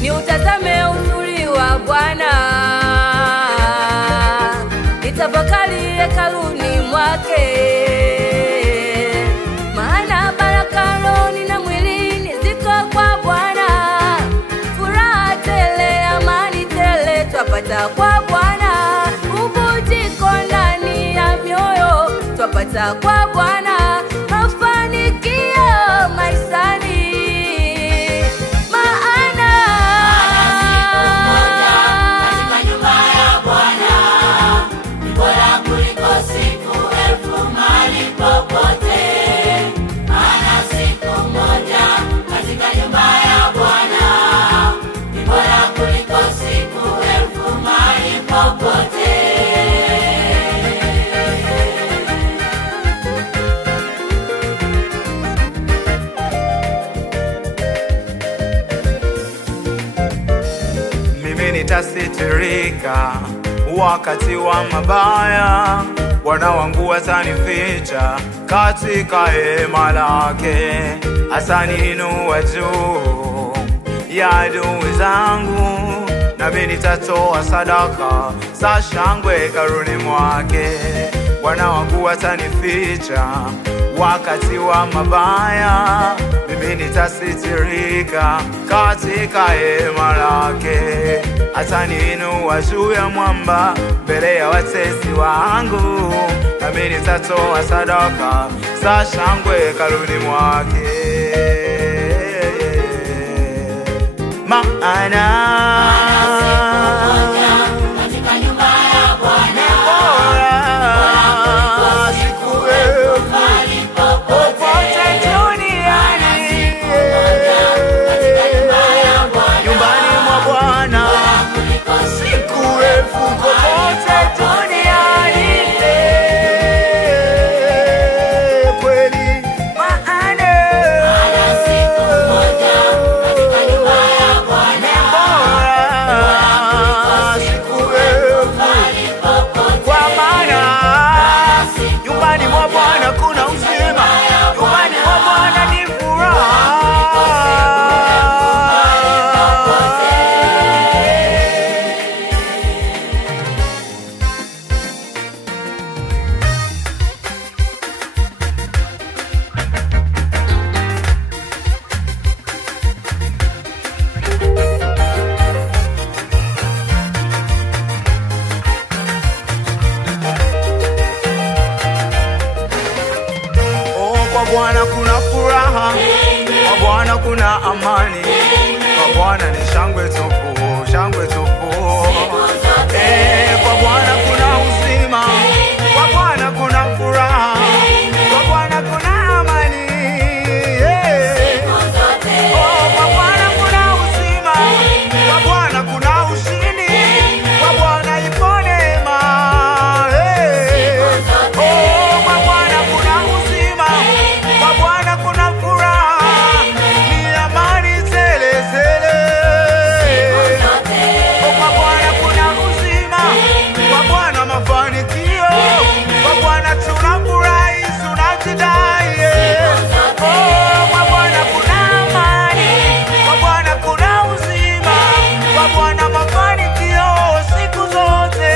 ni utazame uzuri wa Bwana, nitafakari hekaluni mwake, maana baraka rohoni na mwilini ziko kwa Bwana, furaha tele, amani tele twapata kwa Bwana, ubujiko ndani ya mioyo twapata kwa Bwana, mafanikio maishani. Maana katika nyumba ya Bwana ni bora kuliko siku 1000 mahali popote. Maana siku moja katika nyumba ya Bwana ni bora kuliko siku 1000 mahali popote. Nitasitirika wakati wa mabaya, Bwana wangu atanificha katika hema lake, ataniinua juu ya adui zangu, nami nitatoa sadaka za shangwe hekaluni mwake. Bwana wangu atanificha wakati wa mabaya, mimi nitasitirika katika hema lake, ataniinua juu ya mwamba mbele ya watesi wangu, nami nitatoa sadaka za shangwe hekaluni mwake. Maana kwa Bwana kuna furaha, kwa Bwana kuna amani, kwa Bwana ni shangwe tupu, shangwe tupu. Kwa Bwana kuna uzima, kwa Bwana kuna furaha, kwa Bwana kuna amani. Kwa Bwana kuna uzima, kwa Bwana kuna ushindi, kwa Bwana ipo neema. Kwa Bwana kuna uzima, kwa Bwana kuna furaha, ni amani tele tele. Kwa Bwana kuna uzima, kwa Bwana mafanikio, kwa Bwana tunafurahi, tunajidai. Kwa Bwana kuna amani, kwa Bwana kuna uzima, kwa Bwana mafanikio siku zote.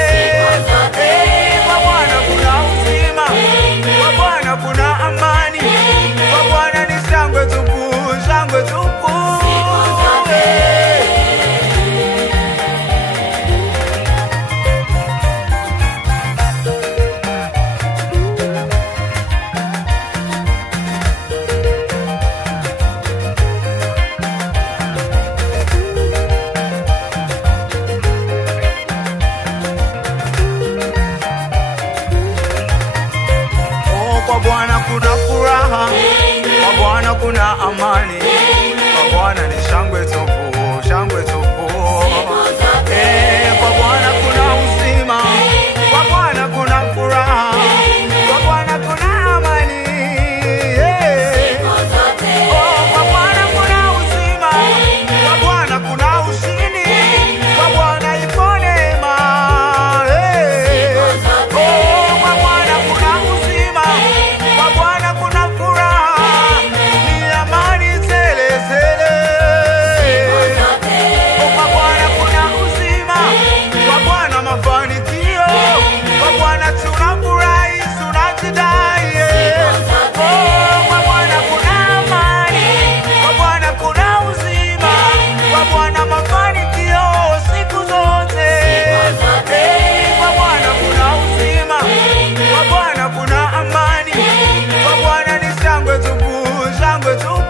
Kwa Bwana kuna uzima, kwa Bwana kuna amani, kwa Bwana ni shangwe tupu, shangwe tupu. Kwa Bwana kuna furaha, kwa Bwana kuna amani, kwa Bwana ni shangwe tupu, shangwe tupu. Kwa Bwana kuna uzima, kwa Bwana kuna furaha, kwa Bwana kuna amani. Kwa Bwana kuna uzima, kwa Bwana kuna ushindi, kwa Bwana ipo neema. Kwa Bwana kuna uzima, kwa Bwana kuna furaha, ni amani tele tele. shangwe tu